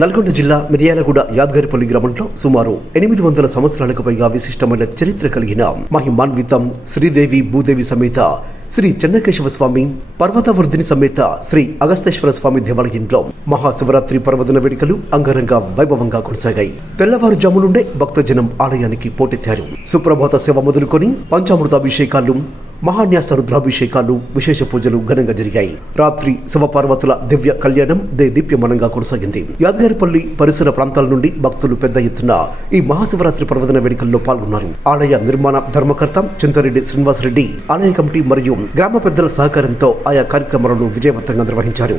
నల్గొండ జిల్లా మిర్యాలగూడ యాద్గారిపల్లి గ్రామంలో సుమారు ఎనిమిది వందల సంవత్సరాలకు పైగా విశిష్టమైన చరిత్ర కలిగిన మహిమాన్వితం శ్రీదేవి భూదేవి సమేత శ్రీ చెన్నకేశవ స్వామి పర్వతవర్ధిని సమేత శ్రీ అగస్తేశ్వర స్వామి దేవాలయంలో మహాశివరాత్రి పర్వదిన వేడుకలు అంగరంగ వైభవంగా కొనసాగాయి. తెల్లవారుజాము నుండే భక్తజనం ఆలయానికి పోటెత్తారు. సుప్రభాత సేవ మొదలుకొని పంచామృతాభిషేకాలు మహాన్యాస రుద్రాభిషేకాలు విశేష పూజలు ఘనంగా జరిగాయి. రాత్రి శివపార్వతుల దివ్య కళ్యాణం దే దీప్యమనంగా కొనసాగింది. యాదగిరిపల్లి పరిసర ప్రాంతాల నుండి భక్తులు పెద్ద ఎత్తున ఈ మహాశివరాత్రి పర్వదిన వేడుకల్లో పాల్గొన్నారు. ఆలయ నిర్మాణ ధర్మకర్త చింతరెడ్డి శ్రీనివాసరెడ్డి ఆలయ కమిటీ మరియు గ్రామ పెద్దల సహకారంతో ఆయా కార్యక్రమాలను విజయవంతంగా నిర్వహించారు.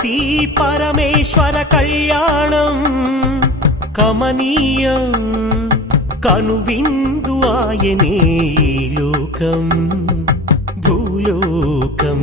పార్వతీ పరమేశ్వర కళ్యాణం కమనీయం కనువిందు ఆయనే లోకం భూలోకం.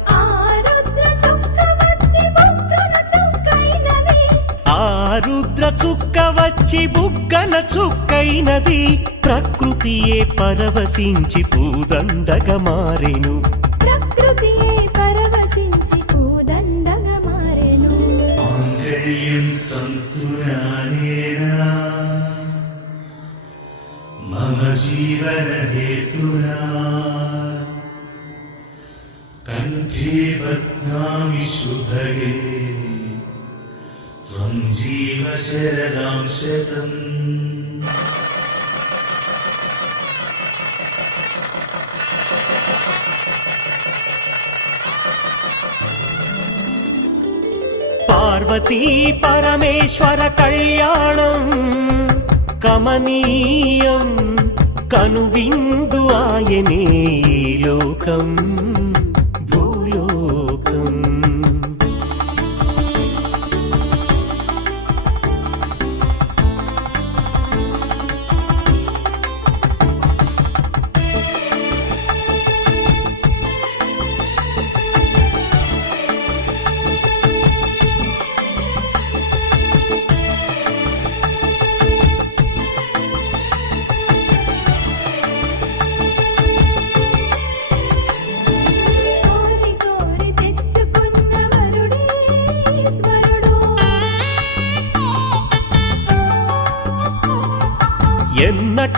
నిద్ర చుక్క వచ్చి బుగ్గన చుక్కైనది. ప్రకృతియే పరవశించి పూదండగ మారేను. ప్రకృతియే పరవశించి పూదండగ మారెను. మమ జీవన కంఠే బధ్నామి శుభగే ജീവശരണം ശതം പാർവതി പരമേശ്വര കല്യാണം കമനീയം കനുവിന്ദു ആയനേ ലോകം.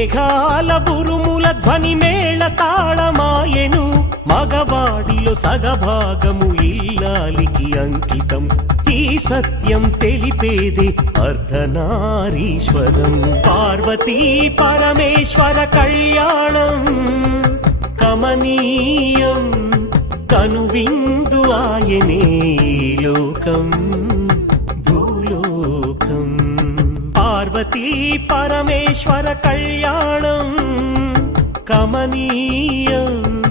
మేఘాల బురుముల ధ్వని మేళ తాళమాయెను. మగవాడిలో సగభాగము ఇల్లాలికి అంకితం. ఈ సత్యం తెలిపేది అర్ధనారీశ్వరం. పార్వతీ పరమేశ్వర కళ్యాణం. కమనీయం కనువిందు ఆయనే లోకం. పార్వతీ పరమేశ్వర కళ్యాణం కమనీయం.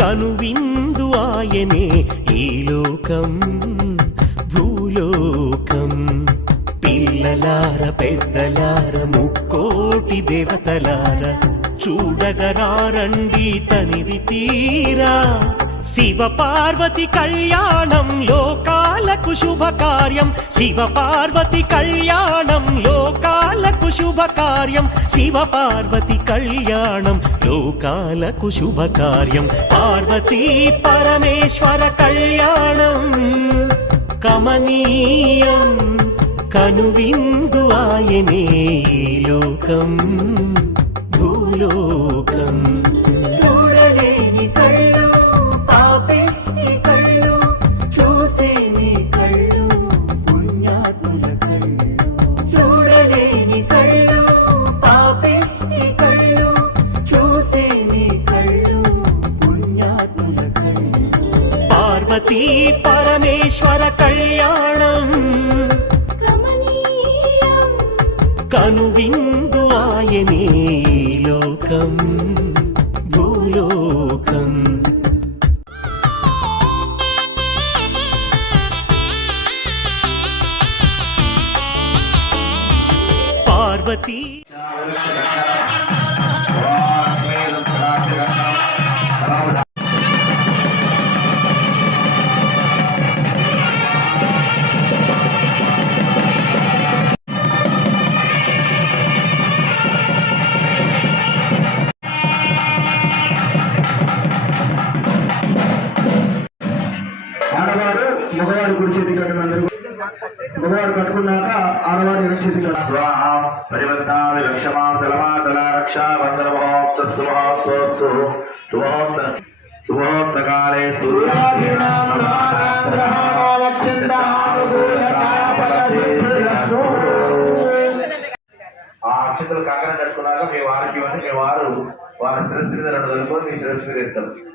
కనువిందు ఆయనే ఈ లోకం భూలోకం. పిల్లలార పెద్దలార ముక్కోటి దేవతలార చూడగరారండి తనివి తీరా. శివ పార్వతి కళ్యాణం లోకాలకు శుభకార్యం. శివ పార్వతి కళ్యాణం లోకాలకు శుభకార్యం. శివ పార్వతి కళ్యాణం లోకాలకు శుభకార్యం. పార్వతీ పరమేశ్వర కళ్యాణం కమనీయం కనువిందు ఆయనే లోకం. భూలో పార్వతీ మగవారు కట్టుకున్నాక ఆడవారు ఎడమ చేతి చలమాచల రక్షా బంధన మహోత్త సుమహోత్తోస్తు సుమహోత్త ఆ అక్షతలు కంకణం కట్టుకున్నాక మీ వారికి ఇవ్వండి మీ వారు వారి శిరస్సు మీద రెండు దొరుకుని మీ శిరస్సు మీద ఇస్తారు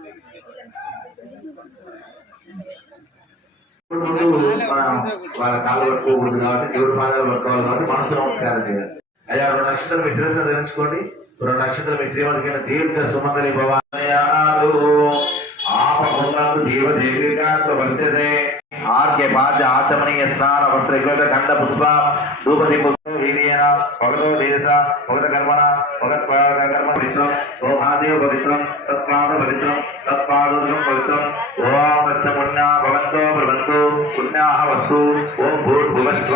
మనం వాళ్ళ కాళ్ళు పట్టుకోకూడదు కాబట్టి దేవుడి పాదాలు పట్టుకోవాలి కాబట్టి మనసు నమస్కారం చేయాలి అయ్యా రెండు మీ శిరస్సు ధరించుకోండి రెండు నక్షత్రాలు మీ శ్రీమతికి దీర్ఘ సుమంగళి భవాలు ఆపమున్నకు జీవ సేవికాత్వ వర్తతే ఆర్య పాద్య ఆచమనీయ స్నాన వస్త్ర ఖండ పుష్ప ధూపది వీర్యేన భగతో దేశ భగత కర్మణ భగత్ కర్మ పవిత్రం సోమాదేవ పవిత్రం తత్పాద పవిత్రం తత్పాదోదకం పవిత్రం ఓం తచ్చ పుణ్యా భవంతో భవంతు పుణ్యాః వస్తు ఓం భూర్భువస్వ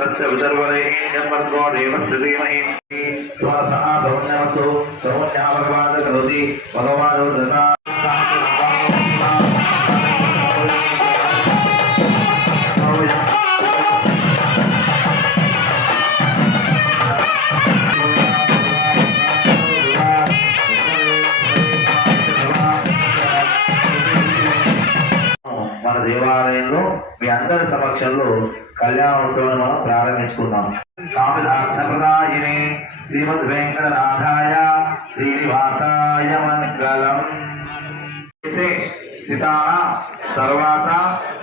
తచ్చ విదర్వరేణ్యం వర్గో దేవస్య ధీమహి స్వరసః సౌమ్యమస్తు సౌమ్యః భగవాన్ కరోతి భగవాన్ దేవాలయంలో మీ అందరి సమక్షంలో కళ్యాణోత్సవాన్ని మనం ప్రారంభించుకున్నాం కామిదార్థప్రదాయిని శ్రీమద్ వెంకటనాథాయ శ్రీనివాసాయ మంగళం. సితాన సర్వాస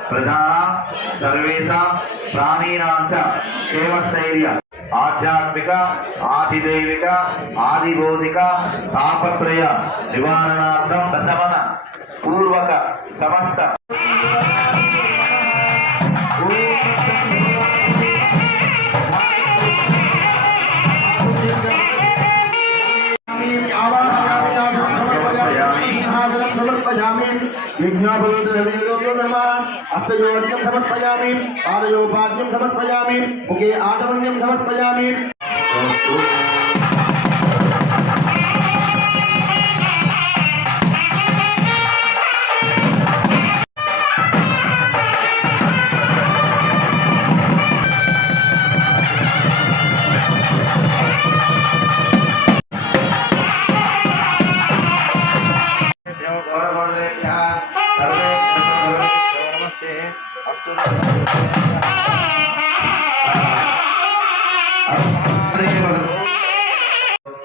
ప్రధాన సర్వేశ ప్రాణీనాంచ క్షేమస్థైర్య ఆధ్యాత్మిక ఆదిదైవిక ఆదిబోధిక తాపత్రయ నివారణార్థం దశమన పూర్వక సమస్త अस्तयोग्यं समर्पयामि पादयोपाद्यं समर्पयामि मुखे आचमन्यं समर्पयामि।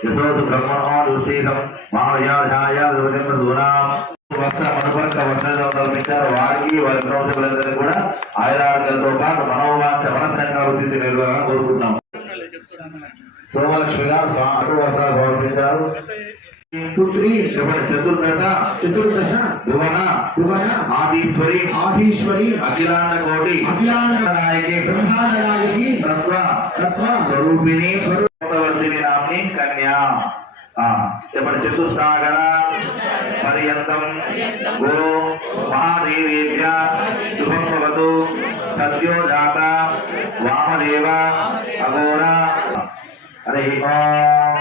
యశోసు బ్రహ్మణోసేకం మాయాధ్యాయ దూనాం వస్త్ర మనపరక వస్త్రాలు కల్పించారు వారికి వారి కుటుంబ సభ్యులందరికీ కూడా ఆయురారోగ్యాలతో పాటు మనోవాంఛ మనసంకల్ప స్థితి నిర్వహణ కోరుకుంటున్నాం. సోమలక్ష్మి గారు స్వామి వస్త్రాలు సమర్పించారు. పుత్రి చెప్పండి చతుర్దశ చతుర్దశ భువన భువన ఆదీశ్వరి అఖిలాండ కోటి అఖిలాండ నాయకి బ్రహ్మాండనాయకి తత్వ తత్వ స్వరూపిణి స్వరూపవర్ధిని నామ్ని కన్యా? చెప్పండి చతుస్సాగర పర్యంతం గురు మహాదేవేభ్య శుభం భవతు. సద్యో జాత వామదేవ అఘోర. హరి ఓం.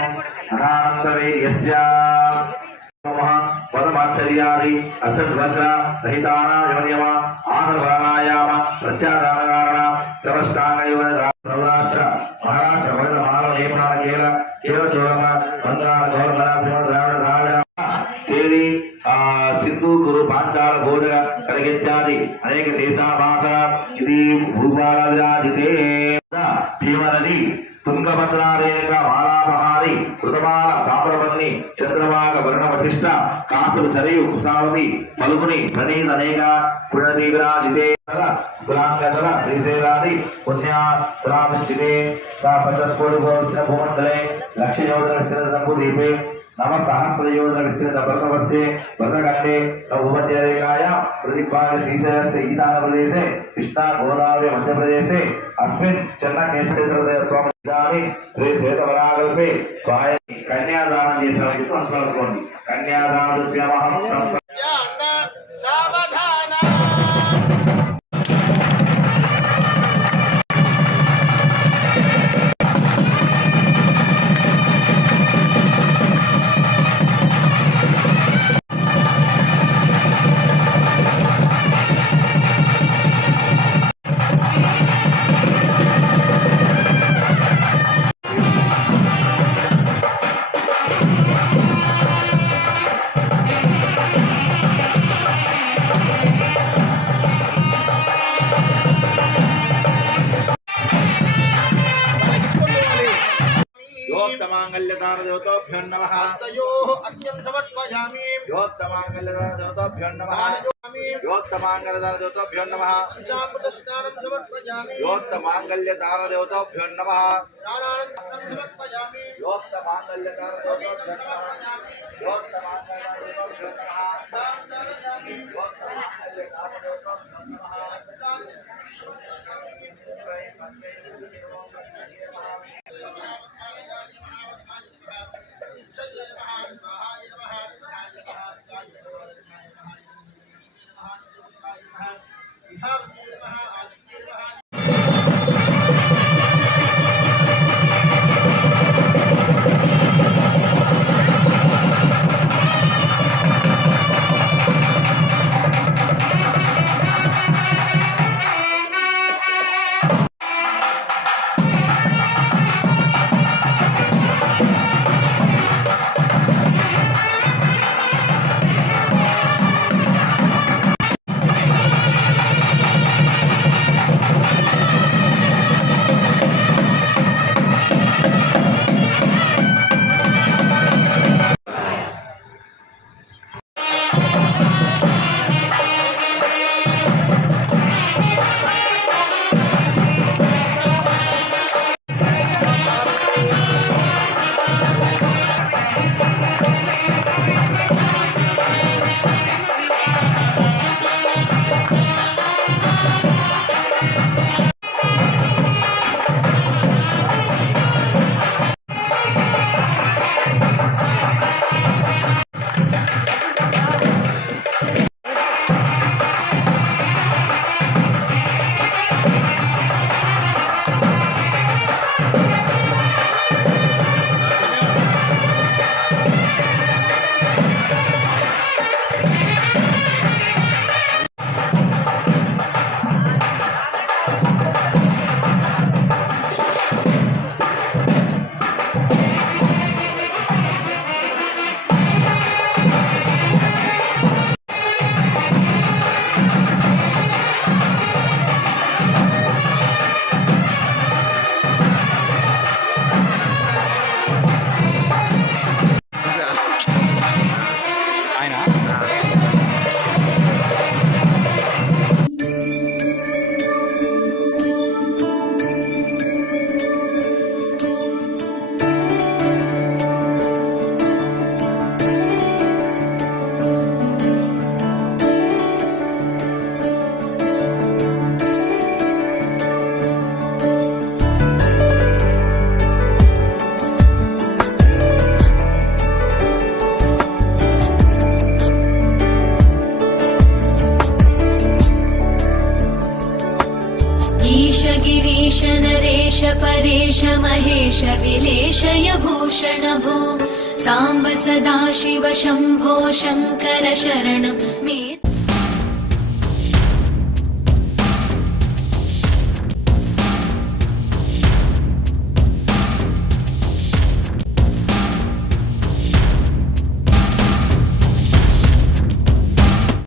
అనానందవేర్యస్య పదమాచర్యాది అసద్వజ్ర రహితానాం యమనియమ ఆసనప్రాణాయామ ప్రత్యాధారకారణ సమష్టాంగయోన సౌరాష్ట్ర సింధు కురు కలిగించాలి అనేక దేశాభాష ఇది భూపాల విరాజితే తుంగభద్రారేణిక మాలాపహారి కృతమాల తామ్రపర్ణి చంద్రభాగ వర్ణ వశిష్ట కాసులు సరియు కుసావతి పలుకుని ప్రణీత అనేక పుణ్యది కులాంగతల శ్రీశైలాది పుణ్యా సా పంచకోటి భూమండలే లక్ష యోజన విస్తృత నవ సహస్ర యోజన విస్తృత భరతవస్యే భరతఖండే ఉపత్యరేఖాయ ప్రతిపాద శ్రీశైలస్ ఈశాన ప్రదేశే కృష్ణా గోదావరి మధ్యప్రదేశే అస్మిన్ చెన్నకేశ్వర స్వామి స్వామి శ్రీ శ్వేత శ్వేతవరాగల్పే స్వామి కన్యాదానం చేశామని చెప్పి మనసు అనుకోండి. కన్యాదాన దుర్గమహం సంత సావధాన. नमः। हस्तयोः अत्यं समर्पयामि। योक्तमाङ्गलदानजोतभ्यो नमः। योक्तमाङ्गलदानजोतभ्यो नमः। पञ्चामृतस्नानं समर्पयामि। नमः। स्नानानन्दं नमः। परेश महेश विलेशय भूषण भो साम्ब सदा शिव शम्भो शङ्कर शरणं मे